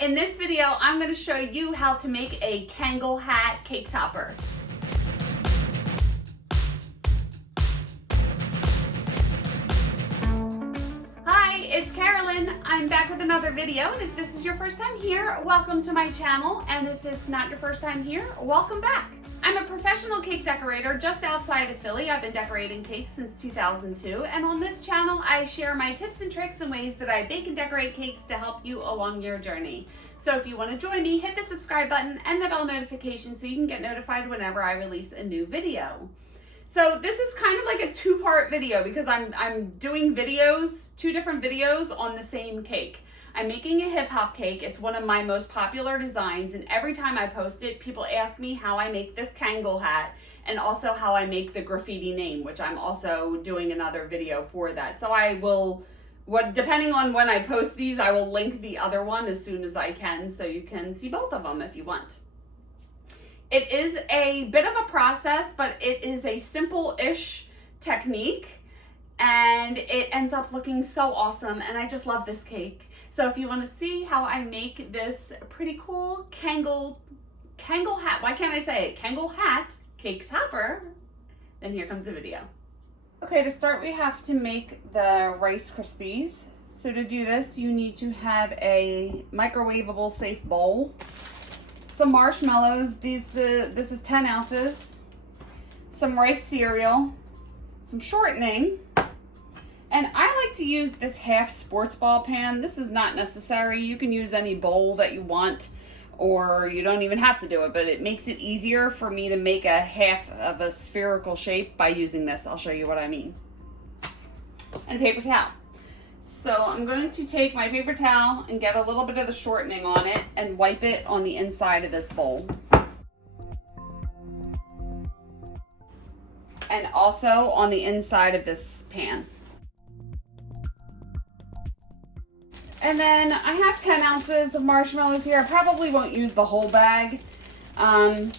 In this video, I'm going to show you how to make a Kangol hat cake topper. Hi, it's Karolyn. I'm back with another video, and if this is your first time here, welcome to my channel, and if it's not your first time here, welcome back. I'm a professional cake decorator just outside of Philly. I've been decorating cakes since 2002, and on this channel I share my tips and tricks and ways that I bake and decorate cakes to help you along your journey. So if you want to join me, hit the subscribe button and the bell notification so you can get notified whenever I release a new video. So this is kind of like a two-part video because I'm doing videos, two different videos on the same cake. I'm making a hip hop cake. It's one of my most popular designs, and every time I post it, people ask me how I make this Kangol hat and also how I make the graffiti name, which I'm also doing another video for that. So I will, depending on when I post these, I will link the other one as soon as I can so you can see both of them if you want. It is a bit of a process, but it is a simple-ish technique, and it ends up looking so awesome, and I just love this cake. So if you want to see how I make this pretty cool Kangol hat, why can't I say it? Kangol hat cake topper, then here comes the video. Okay, to start we have to make the Rice Krispies. So to do this, you need to have a microwavable safe bowl, some marshmallows, this is 10 ounces, some rice cereal, some shortening, and I like to use this half sports ball pan. This is not necessary. You can use any bowl that you want, or you don't even have to do it, but it makes it easier for me to make a half of a spherical shape by using this. I'll show you what I mean. And paper towel. So I'm going to take my paper towel and get a little bit of the shortening on it and wipe it on the inside of this bowl. And also on the inside of this pan. And then I have 10 ounces of marshmallows here. I probably won't use the whole bag. I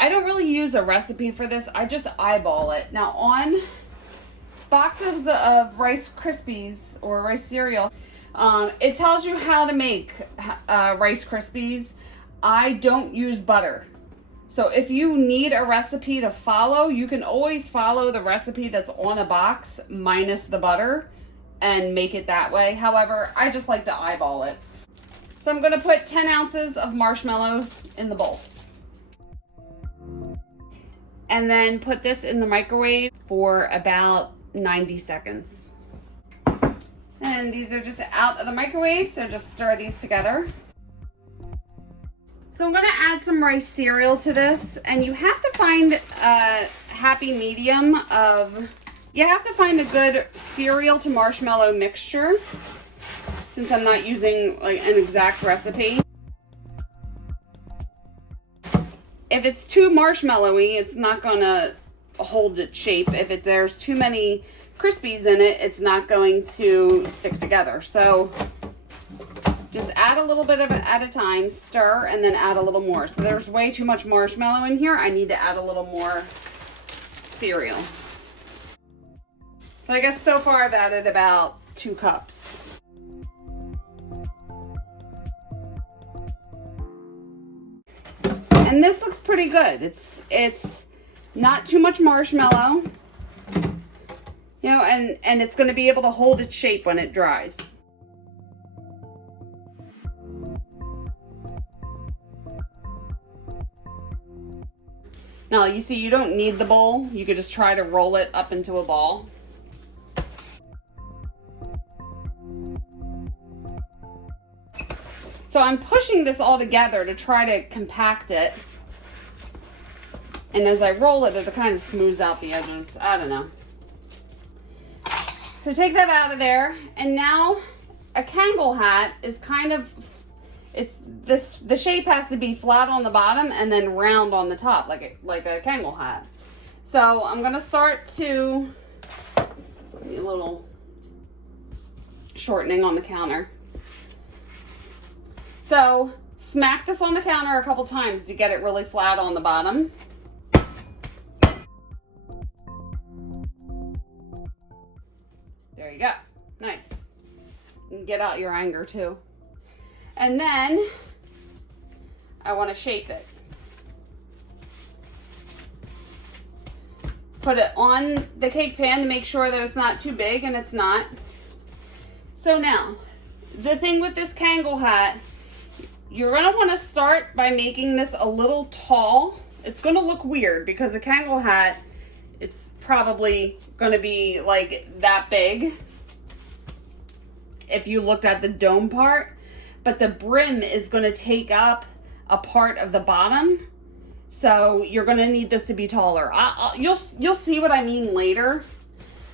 don't really use a recipe for this. I just eyeball it. Now on boxes of Rice Krispies or rice cereal, it tells you how to make Rice Krispies. I don't use butter. So if you need a recipe to follow, you can always follow the recipe that's on a box minus the butter and make it that way. However, I just like to eyeball it. So I'm gonna put 10 ounces of marshmallows in the bowl. And then put this in the microwave for about 90 seconds. And these are just out of the microwave, so just stir these together. So I'm gonna add some rice cereal to this, and you have to find a happy medium of, you have to find a good cereal to marshmallow mixture, since I'm not using like an exact recipe. If it's too marshmallowy, it's not gonna hold its shape. If there's too many Krispies in it, it's not going to stick together. So just add a little bit of it at a time, stir, and then add a little more. So there's way too much marshmallow in here. I need to add a little more cereal. So I guess so far I've added about 2 cups. And this looks pretty good. It's not too much marshmallow, you know, and it's going to be able to hold its shape when it dries. Now you see, you don't need the bowl. You could just try to roll it up into a ball. So I'm pushing this all together to try to compact it. And as I roll it, it kind of smooths out the edges. I don't know. So take that out of there. And now a Kangol hat is kind of, the shape has to be flat on the bottom and then round on the top, like a Kangol hat. So I'm gonna start to, a little shortening on the counter. So smack this on the counter a couple times to get it really flat on the bottom. There you go. Nice. And get out your anger too. And then I want to shape it. Put it on the cake pan to make sure that it's not too big, and it's not. So now, the thing with this Kangol hat, you're going to want to start by making this a little tall. It's going to look weird because a Kangol hat, it's probably going to be like that big if you looked at the dome part, but the brim is going to take up a part of the bottom. So you're going to need this to be taller. You'll see what I mean later,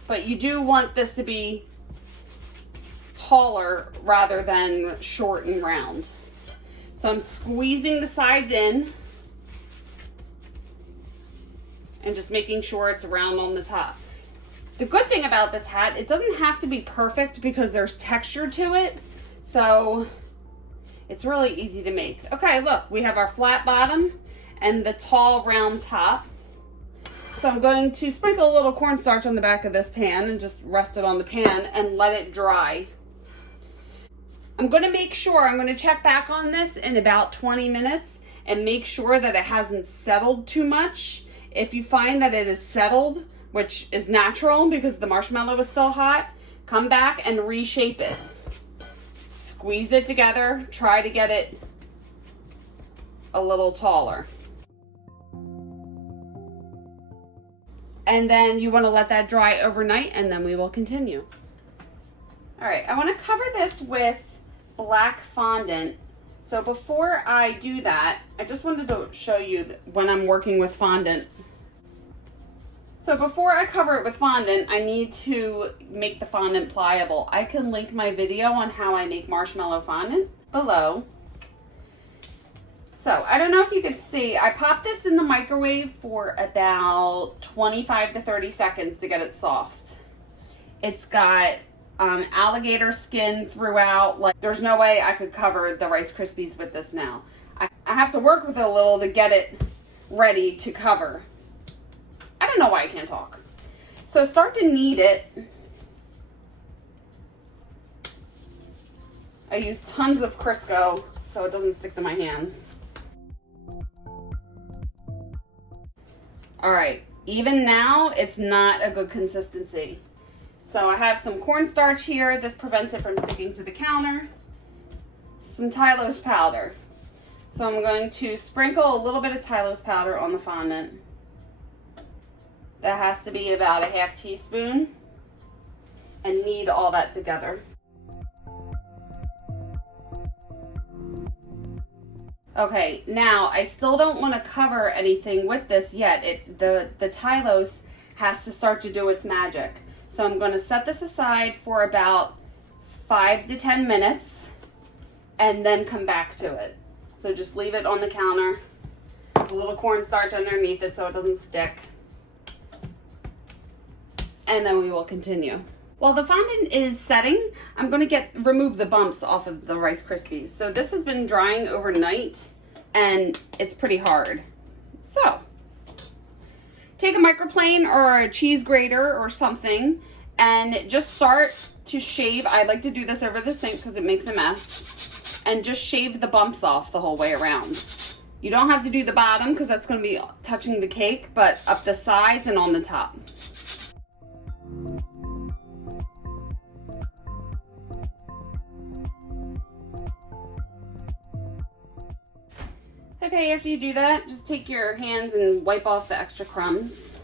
but you do want this to be taller rather than short and round. So I'm squeezing the sides in and just making sure it's round on the top. The good thing about this hat, it doesn't have to be perfect because there's texture to it. So it's really easy to make. Okay, look, we have our flat bottom and the tall round top. So I'm going to sprinkle a little cornstarch on the back of this pan and just rest it on the pan and let it dry. I'm going to make sure, I'm going to check back on this in about 20 minutes and make sure that it hasn't settled too much. If you find that it is settled, which is natural because the marshmallow is still hot, come back and reshape it. Squeeze it together, try to get it a little taller. And then you want to let that dry overnight, and then we will continue. All right, I want to cover this with black fondant. So before I do that, I just wanted to show you when I'm working with fondant. So before I cover it with fondant, I need to make the fondant pliable. I can link my video on how I make marshmallow fondant below. So I don't know if you could see, I popped this in the microwave for about 25 to 30 seconds to get it soft. It's got alligator skin throughout. Like, there's no way I could cover the Rice Krispies with this now. I have to work with it a little to get it ready to cover. I don't know why I can't talk. So start to knead it. I use tons of Crisco so it doesn't stick to my hands. All right, even now, it's not a good consistency. So I have some cornstarch here. This prevents it from sticking to the counter. Some Tylose powder. So I'm going to sprinkle a little bit of Tylose powder on the fondant. That has to be about a half teaspoon. And knead all that together. Okay, now I still don't want to cover anything with this yet. The Tylose has to start to do its magic. So I'm going to set this aside for about 5 to 10 minutes and then come back to it. So just leave it on the counter, a little cornstarch underneath it so it doesn't stick. And then we will continue. While the fondant is setting, I'm going to remove the bumps off of the Rice Krispies. So this has been drying overnight and it's pretty hard. So take a microplane or a cheese grater or something and just start to shave. I like to do this over the sink because it makes a mess. And just shave the bumps off the whole way around. You don't have to do the bottom because that's going to be touching the cake, but up the sides and on the top. Okay, after you do that, just take your hands and wipe off the extra crumbs.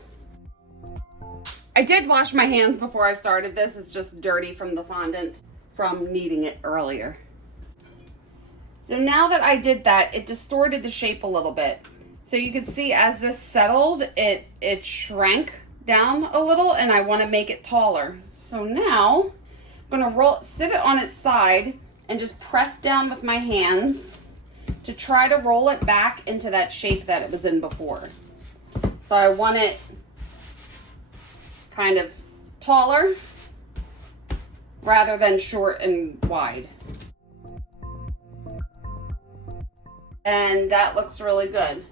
I did wash my hands before I started this. It's just dirty from the fondant from kneading it earlier. So now that I did that, it distorted the shape a little bit. So you can see as this settled, it shrank down a little and I want to make it taller. So now I'm going to sit it on its side and just press down with my hands to try to roll it back into that shape that it was in before. So I want it kind of taller rather than short and wide. And that looks really good.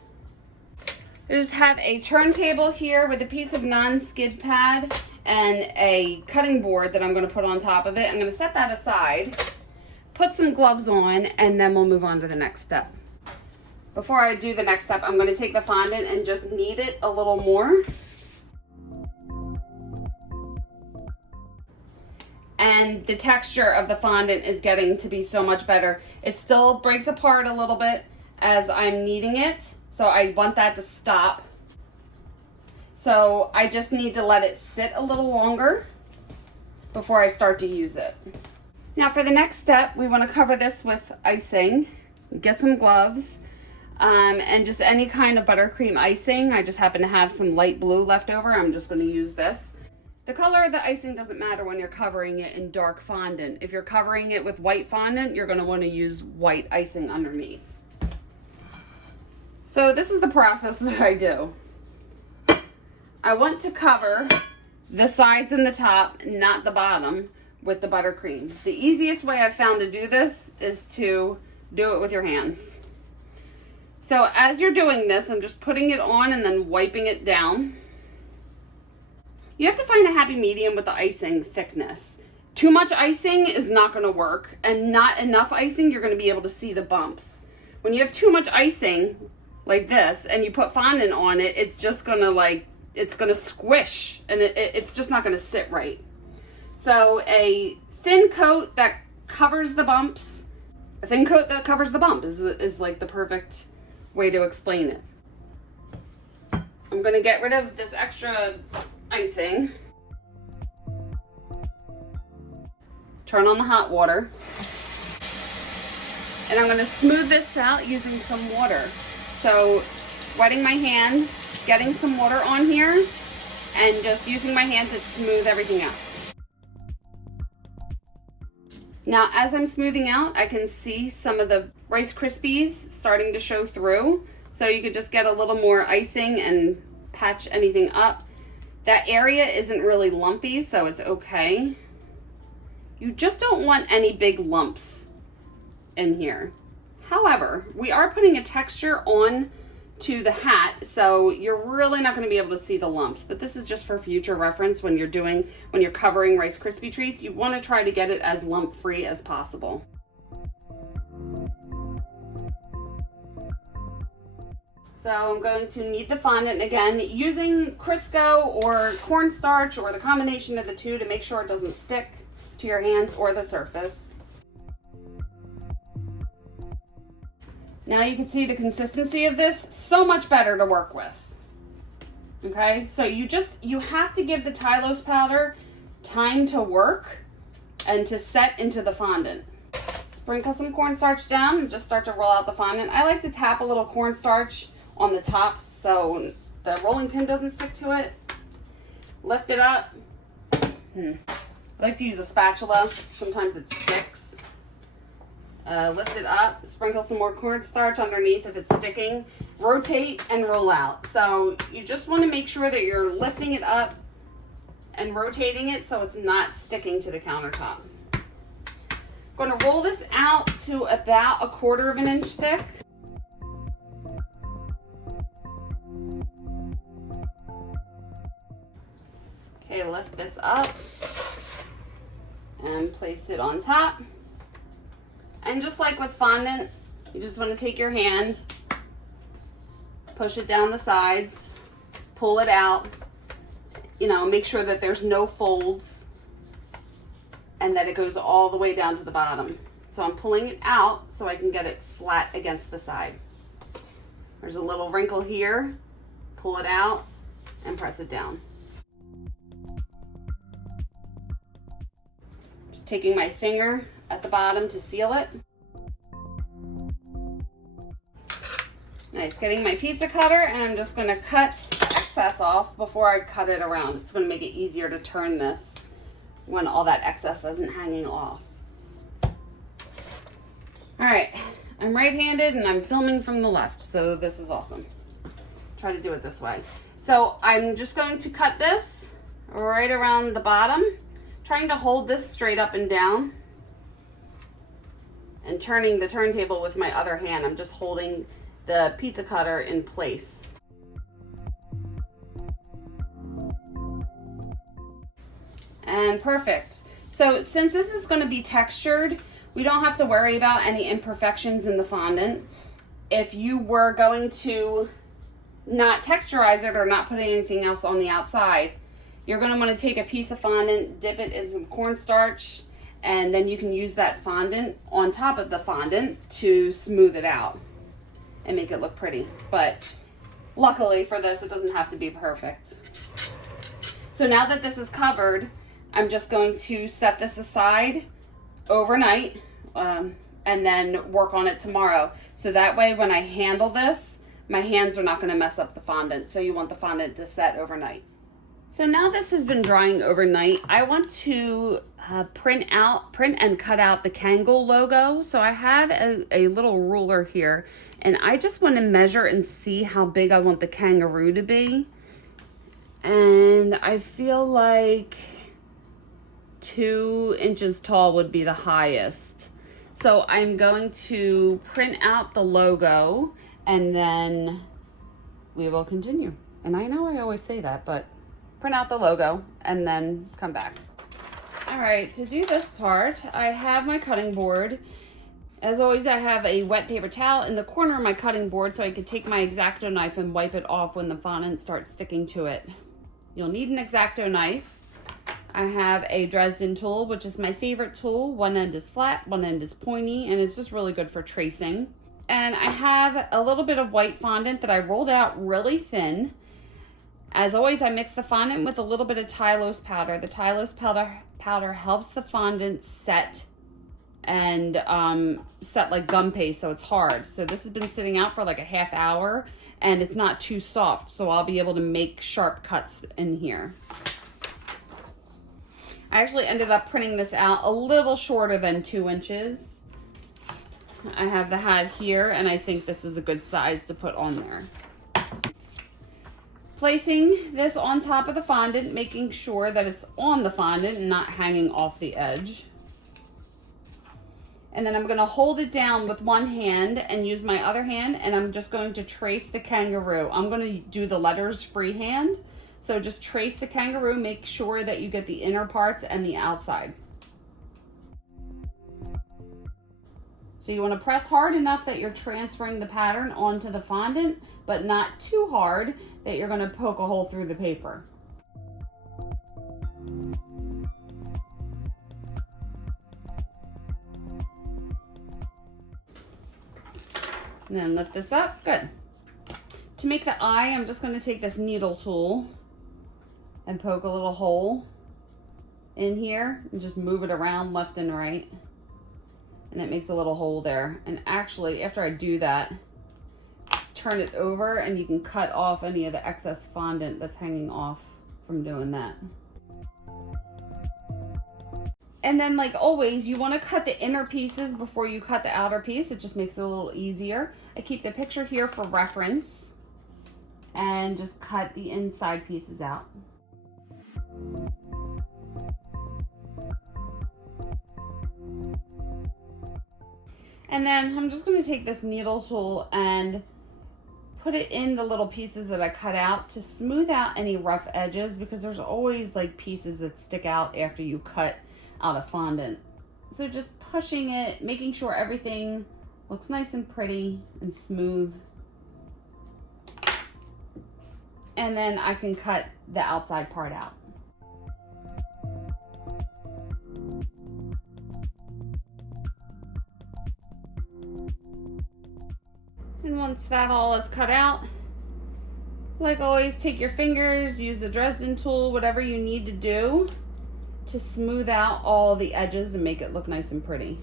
I just have a turntable here with a piece of non-skid pad and a cutting board that I'm going to put on top of it. I'm going to set that aside. put some gloves on, and then we'll move on to the next step. Before I do the next step, I'm going to take the fondant and just knead it a little more. And the texture of the fondant is getting to be so much better. It still breaks apart a little bit as I'm kneading it, so I want that to stop. So I just need to let it sit a little longer before I start to use it. Now for the next step, we want to cover this with icing. Get some gloves and just any kind of buttercream icing. I just happen to have some light blue left over. I'm just going to use this. The color of the icing doesn't matter when you're covering it in dark fondant. If you're covering it with white fondant, you're going to want to use white icing underneath. So this is the process that I do. I want to cover the sides and the top, not the bottom, with the buttercream. The easiest way I've found to do this is to do it with your hands. So as you're doing this, I'm just putting it on and then wiping it down. You have to find a happy medium with the icing thickness. Too much icing is not going to work, and not enough icing, you're going to be able to see the bumps. When you have too much icing like this and you put fondant on it, it's just going to it's going to squish, and it's just not going to sit right. So a thin coat that covers the bumps, is like the perfect way to explain it. I'm going to get rid of this extra icing. Turn on the hot water. And I'm going to smooth this out using some water. So wetting my hand, getting some water on here, and just using my hand to smooth everything out. Now, as I'm smoothing out, I can see some of the Rice Krispies starting to show through. So you could just get a little more icing and patch anything up. That area isn't really lumpy, so it's okay. You just don't want any big lumps in here. However, we are putting a texture on to the hat, so you're really not going to be able to see the lumps, but this is just for future reference. When you're covering Rice Krispie treats, you want to try to get it as lump free as possible. So I'm going to knead the fondant again using Crisco or cornstarch, or the combination of the two, to make sure it doesn't stick to your hands or the surface. Now you can see the consistency of this, so much better to work with. Okay, so you have to give the Tylose powder time to work and to set into the fondant. Sprinkle some cornstarch down and just start to roll out the fondant. I like to tap a little cornstarch on the top so the rolling pin doesn't stick to it. Lift it up. I like to use a spatula, sometimes it sticks. Lift it up, sprinkle some more cornstarch underneath if it's sticking, rotate and roll out. So you just want to make sure that you're lifting it up and rotating it so it's not sticking to the countertop. I'm going to roll this out to about 1/4 of an inch thick. Okay, lift this up and place it on top. And just like with fondant, you just want to take your hand, push it down the sides, pull it out, make sure that there's no folds and that it goes all the way down to the bottom. So I'm pulling it out so I can get it flat against the side. There's a little wrinkle here, pull it out and press it down. Just taking my finger at the bottom to seal it. Nice, getting my pizza cutter, and I'm just going to cut excess off before I cut it around. It's going to make it easier to turn this when all that excess isn't hanging off. Alright, I'm right-handed and I'm filming from the left, so this is awesome. Try to do it this way. So I'm just going to cut this right around the bottom, trying to hold this straight up and down, and turning the turntable with my other hand. I'm just holding the pizza cutter in place. And perfect. So since this is going to be textured, We don't have to worry about any imperfections in the fondant. If you were going to not texturize it or not put anything else on the outside, you're going to want to take a piece of fondant, dip it in some cornstarch, and then you can use that fondant on top of the fondant to smooth it out and make it look pretty. But luckily for this, it doesn't have to be perfect. So now that this is covered, I'm just going to set this aside overnight and then work on it tomorrow. So that way when I handle this, my hands are not going to mess up the fondant. So you want the fondant to set overnight. So now this has been drying overnight, I want to print and cut out the Kangol logo. So I have a little ruler here, and I just want to measure and see how big I want the kangaroo to be. And I feel like 2 inches tall would be the highest. So I'm going to print out the logo and then we will continue. And I know I always say that, but print out the logo and then come back. All right, to do this part, I have my cutting board. As always, I have a wet paper towel in the corner of my cutting board so I could take my X-Acto knife and wipe it off when the fondant starts sticking to it. You'll need an X-Acto knife. I have a Dresden tool, which is my favorite tool. One end is flat, one end is pointy, and it's just really good for tracing. And I have a little bit of white fondant that I rolled out really thin. As always, I mix the fondant with a little bit of Tylose powder. The Tylose powder helps the fondant set and set like gum paste, so it's hard. So this has been sitting out for like a half hour and it's not too soft, so I'll be able to make sharp cuts in here. I actually ended up printing this out a little shorter than 2 inches. I have the hat here and I think this is a good size to put on there. Placing this on top of the fondant, making sure that it's on the fondant and not hanging off the edge. And then I'm going to hold it down with one hand and use my other hand, and I'm just going to trace the kangaroo. I'm going to do the letters freehand. So just trace the kangaroo, make sure that you get the inner parts and the outside. So you want to press hard enough that you're transferring the pattern onto the fondant, but not too hard that you're going to poke a hole through the paper. And then lift this up, good. To make the eye, I'm just going to take this needle tool and poke a little hole in here and just move it around left and right. And that makes a little hole there. And actually, after I do that, turn it over and you can cut off any of the excess fondant that's hanging off from doing that. And then, like always, you want to cut the inner pieces before you cut the outer piece. It just makes it a little easier. I keep the picture here for reference and just cut the inside pieces out. And then I'm just going to take this needle tool and put it in the little pieces that I cut out to smooth out any rough edges, because there's always like pieces that stick out after you cut out a fondant. So just pushing it, making sure everything looks nice and pretty and smooth. And then I can cut the outside part out. And once that all is cut out, like always, take your fingers, use a Dresden tool, whatever you need to do to smooth out all the edges and make it look nice and pretty.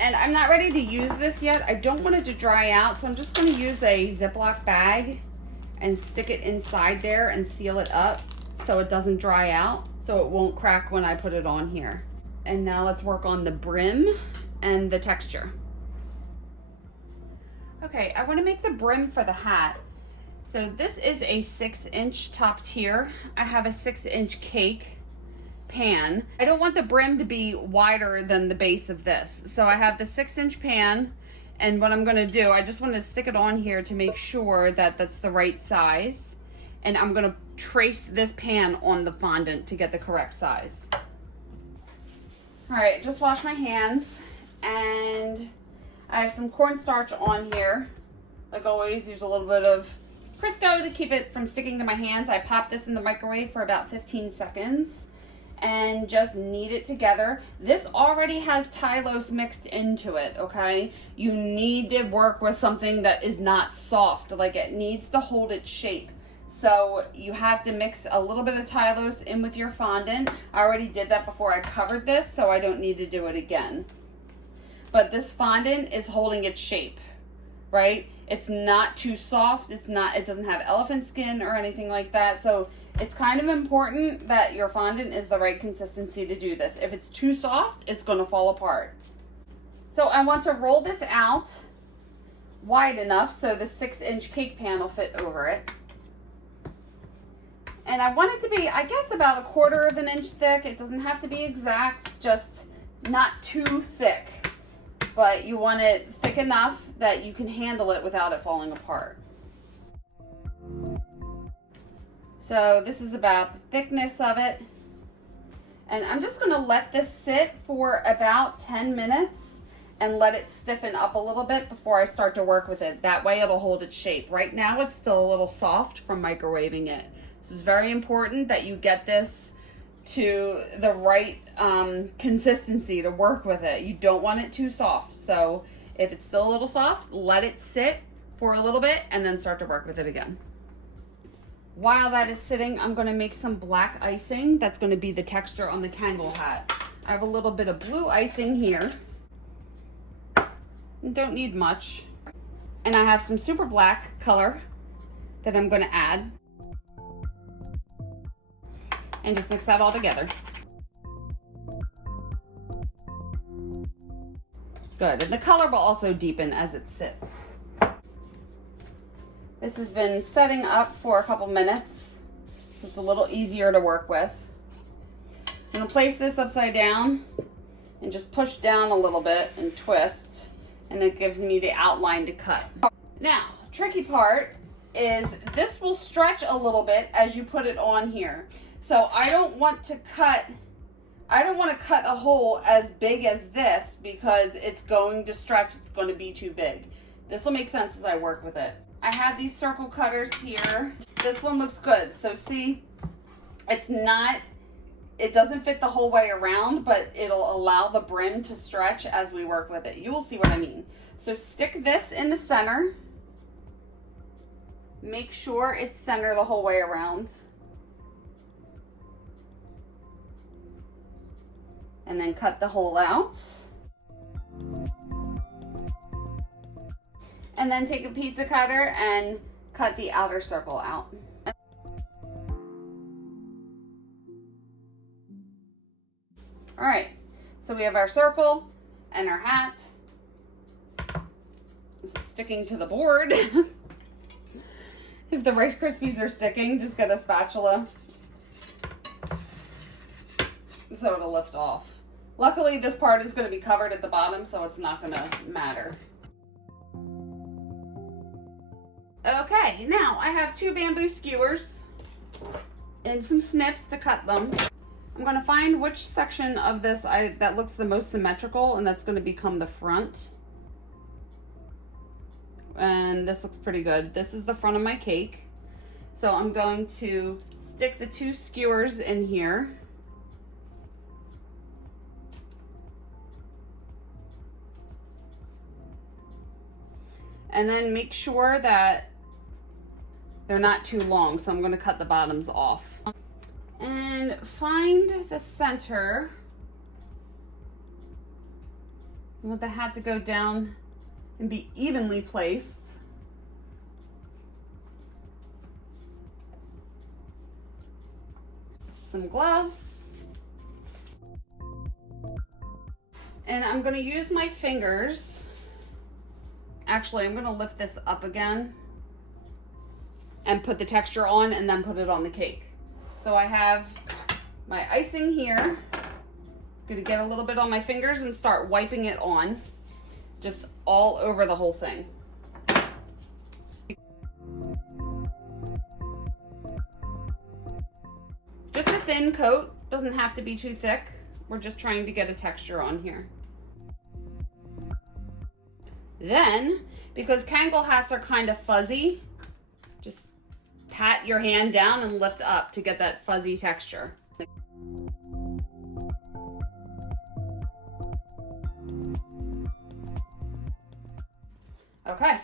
And I'm not ready to use this yet. I don't want it to dry out, so I'm just going to use a Ziploc bag and stick it inside there and seal it up so it doesn't dry out, so it won't crack when I put it on here. And now let's work on the brim and the texture. Okay, I want to make the brim for the hat. So this is a 6-inch top tier. I have a 6-inch cake pan. I don't want the brim to be wider than the base of this. So I have the 6-inch pan, and what I'm going to do, I just want to stick it on here to make sure that that's the right size. and I'm gonna trace this pan on the fondant to get the correct size. All right, just wash my hands, and I have some cornstarch on here. Like always, use a little bit of Crisco to keep it from sticking to my hands. I pop this in the microwave for about 15 seconds and just knead it together. This already has Tylose mixed into it, okay? You need to work with something that is not soft. Like, it needs to hold its shape. So you have to mix a little bit of Tylose in with your fondant. I already did that before I covered this, so I don't need to do it again. But this fondant is holding its shape, right? It's not too soft. It doesn't have elephant skin or anything like that. So it's kind of important that your fondant is the right consistency to do this. If it's too soft, it's going to fall apart. So I want to roll this out wide enough so the 6-inch cake pan will fit over it. And I want it to be, I guess, about 1/4 of an inch thick. It doesn't have to be exact, just not too thick. But you want it thick enough that you can handle it without it falling apart. So this is about the thickness of it. And I'm just going to let this sit for about 10 minutes and let it stiffen up a little bit before I start to work with it. That way it'll hold its shape. Right now it's still a little soft from microwaving it. So it's very important that you get this to the right consistency to work with it. You don't want it too soft. So if it's still a little soft, let it sit for a little bit and then start to work with it again. While that is sitting, I'm going to make some black icing. That's going to be the texture on the Kangol hat. I have a little bit of blue icing here. Don't need much. And I have some super black color that I'm going to add. And just mix that all together. Good, and the color will also deepen as it sits. This has been setting up for a couple minutes, so it's a little easier to work with. I'm gonna place this upside down and just push down a little bit and twist, and it gives me the outline to cut. Now, tricky part is this will stretch a little bit as you put it on here. So I don't want to cut a hole as big as this because it's going to stretch, it's going to be too big. This will make sense as I work with it. I have these circle cutters here. This one looks good. So see, it doesn't fit the whole way around, but it'll allow the brim to stretch as we work with it. You will see what I mean. So stick this in the center. Make sure it's center the whole way around. And then cut the hole out. And then take a pizza cutter and cut the outer circle out. All right, so we have our circle and our hat. This is sticking to the board. If the Rice Krispies are sticking, just get a spatula so it'll lift off. Luckily, this part is going to be covered at the bottom, so it's not going to matter. Okay, now I have 2 bamboo skewers and some snips to cut them. I'm going to find which section of this that looks the most symmetrical, and that's going to become the front. And this looks pretty good. This is the front of my cake. So I'm going to stick the 2 skewers in here. And then make sure that they're not too long, so I'm going to cut the bottoms off. And find the center. I want the hat to go down and be evenly placed. Some gloves. And I'm going to use my fingers. Actually, I'm going to lift this up again and put the texture on and then put it on the cake. So I have my icing here. I'm going to get a little bit on my fingers and start wiping it on, just all over the whole thing. Just a thin coat, doesn't have to be too thick. We're just trying to get a texture on here. Then, because Kangol hats are kind of fuzzy, just pat your hand down and lift up to get that fuzzy texture. Okay,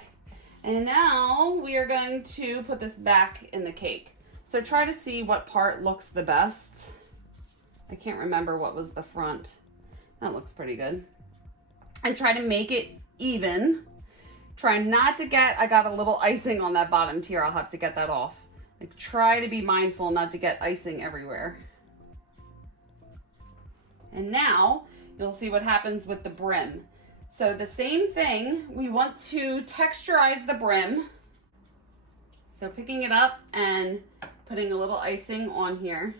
and now we are going to put this back in the cake. So try to see what part looks the best. I can't remember what was the front. That looks pretty good. And try to make it even. Try not to get, I got a little icing on that bottom tier. I'll have to get that off. Like, try to be mindful not to get icing everywhere. And now you'll see what happens with the brim. So the same thing, we want to texturize the brim. So picking it up and putting a little icing on here.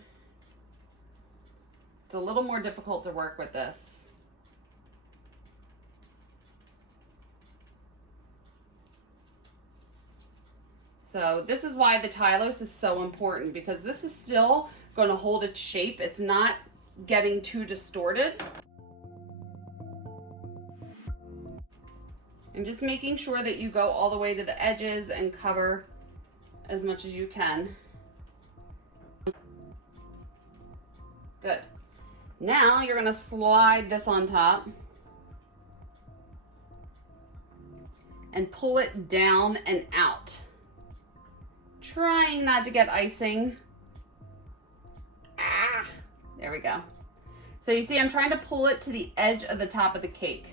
It's a little more difficult to work with this. So this is why the Tylose is so important, because this is still going to hold its shape. It's not getting too distorted. And just making sure that you go all the way to the edges and cover as much as you can. Good. Now you're going to slide this on top and pull it down and out. Trying not to get icing. There we go. So you see, I'm trying to pull it to the edge of the top of the cake.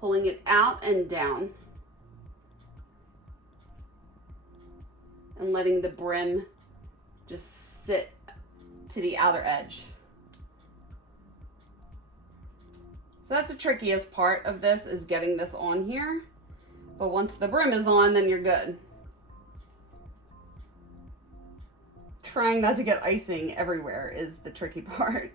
Pulling it out and down. And letting the brim just sit to the outer edge. So that's the trickiest part of this, is getting this on here. But once the brim is on, then you're good. Trying not to get icing everywhere is the tricky part.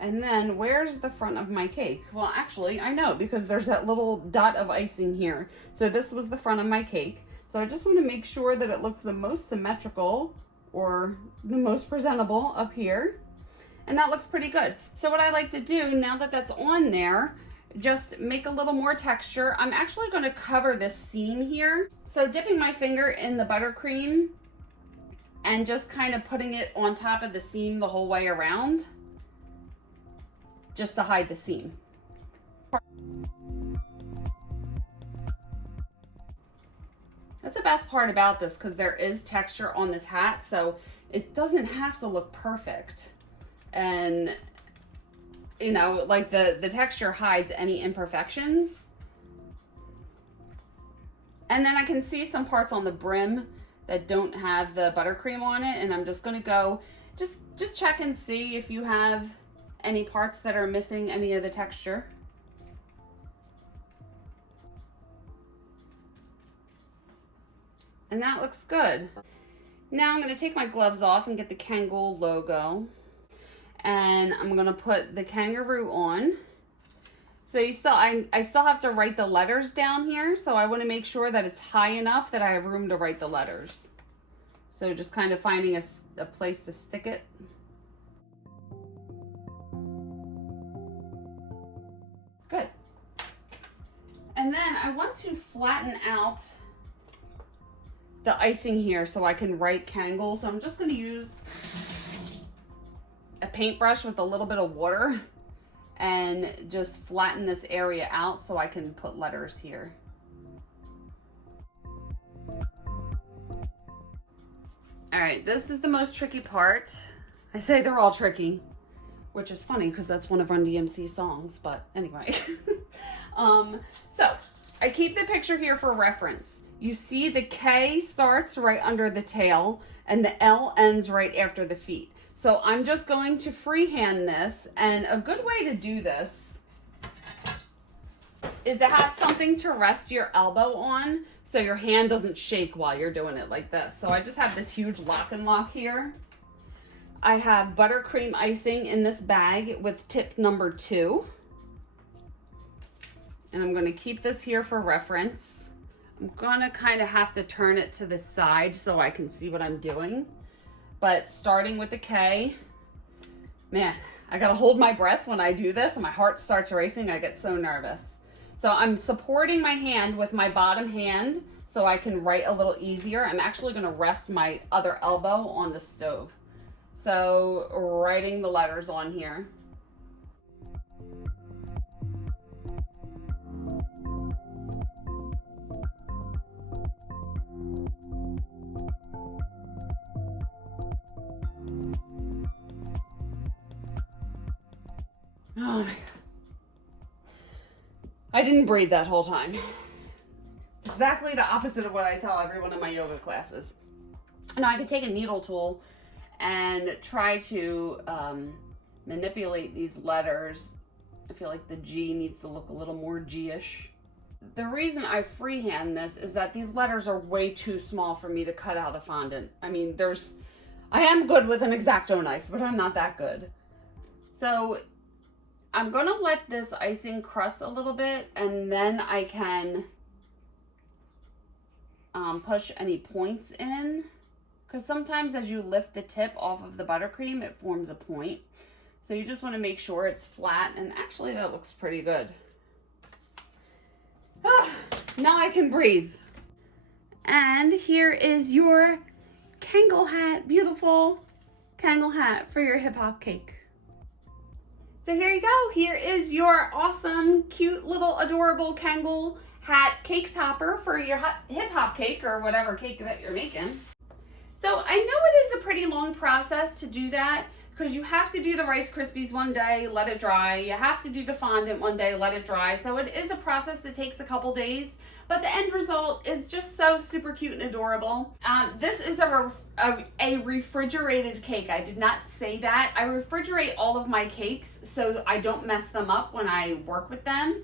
And then where's the front of my cake? Well, actually, I know, because there's that little dot of icing here. So this was the front of my cake. So I just want to make sure that it looks the most symmetrical, or the most presentable up here. And that looks pretty good. So what I like to do, now that that's on there, just make a little more texture. I'm actually going to cover this seam here. So dipping my finger in the buttercream and just kind of putting it on top of the seam the whole way around, just to hide the seam. That's the best part about this, because there is texture on this hat, so it doesn't have to look perfect. And, you know, like the texture hides any imperfections. And then I can see some parts on the brim that don't have the buttercream on it, and I'm just going to go, just check and see if you have any parts that are missing any of the texture. And that looks good. Now I'm going to take my gloves off and get the Kangol logo. And I'm going to put the kangaroo on. So you still, I still have to write the letters down here. So I want to make sure that it's high enough that I have room to write the letters. So just kind of finding a place to stick it. Good. And then I want to flatten out the icing here so I can write Kangol. So I'm just going to use a paintbrush with a little bit of water and just flatten this area out so I can put letters here. All right, this is the most tricky part. I say they're all tricky, which is funny because that's one of Run DMC's songs, but anyway. So I keep the picture here for reference. You see the K starts right under the tail and the L ends right after the feet. So I'm just going to freehand this, and a good way to do this is to have something to rest your elbow on so your hand doesn't shake while you're doing it like this. So I just have this huge lock and lock here. I have buttercream icing in this bag with tip number 2. And I'm gonna keep this here for reference. I'm gonna kind of have to turn it to the side so I can see what I'm doing. But starting with the K, man, I gotta hold my breath when I do this and my heart starts racing. I get so nervous. So I'm supporting my hand with my bottom hand so I can write a little easier. I'm actually gonna rest my other elbow on the stove. So writing the letters on here. Oh my God. I didn't breathe that whole time. It's exactly the opposite of what I tell everyone in my yoga classes. Now I could take a needle tool and try to manipulate these letters. I feel like the G needs to look a little more G-ish. The reason I freehand this is that these letters are way too small for me to cut out a fondant. I mean, I am good with an X-Acto knife, but I'm not that good. So I'm gonna let this icing crust a little bit, and then I can push any points in, because sometimes as you lift the tip off of the buttercream, it forms a point. So you just want to make sure it's flat, and actually that looks pretty good. Now I can breathe. And here is your Kangol hat, beautiful Kangol hat for your hip hop cake. So here you go. Here is your awesome, cute, little, adorable Kangol hat cake topper for your hip hop cake or whatever cake that you're making. So I know it is a pretty long process to do that because you have to do the Rice Krispies one day, let it dry. You have to do the fondant one day, let it dry. So it is a process that takes a couple days, but the end result is just so super cute and adorable. This is a refrigerated cake. I did not say that. I refrigerate all of my cakes so I don't mess them up when I work with them.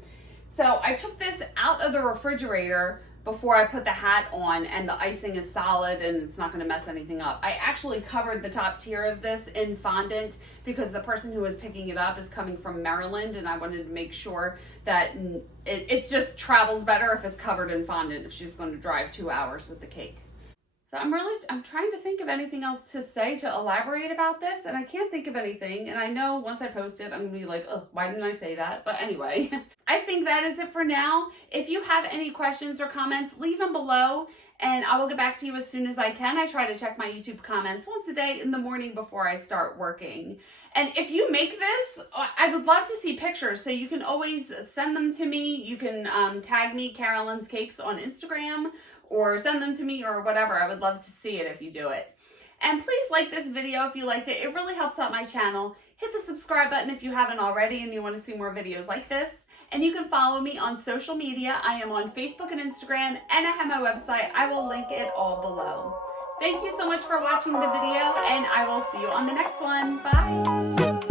So I took this out of the refrigerator before I put the hat on, and the icing is solid and it's not gonna mess anything up. I actually covered the top tier of this in fondant because the person who was picking it up is coming from Maryland, and I wanted to make sure that it just travels better if it's covered in fondant if she's gonna drive 2 hours with the cake. So I'm trying to think of anything else to say to elaborate about this, and I can't think of anything. And I know once I post it, I'm gonna be like, oh, why didn't I say that? But anyway, I think that is it for now. If you have any questions or comments, leave them below and I will get back to you as soon as I can. I try to check my YouTube comments once a day in the morning before I start working. And if you make this, I would love to see pictures. So you can always send them to me. You can tag me, Karolyns Cakes, on Instagram, or send them to me or whatever. I would love to see it if you do it. And please like this video if you liked it. It really helps out my channel. Hit the subscribe button if you haven't already and you want to see more videos like this. And you can follow me on social media. I am on Facebook and Instagram, and I have my website. I will link it all below. Thank you so much for watching the video, and I will see you on the next one. Bye.